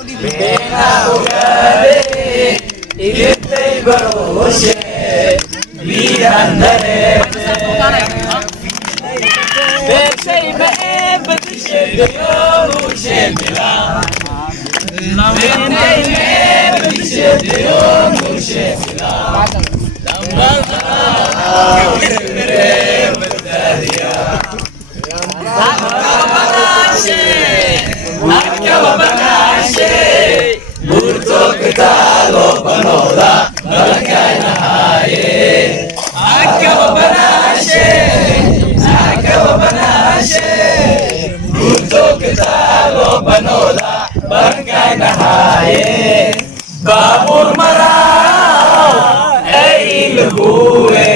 Bena ugale igitay baroshe bihandare Besay maebadishe yomushe bila Bentay maebadishe yomushe bila Burto ketalo panoda balakay na haye Akababanashe Burto ketalo panoda balakay na haye Babur marao ay lubuwe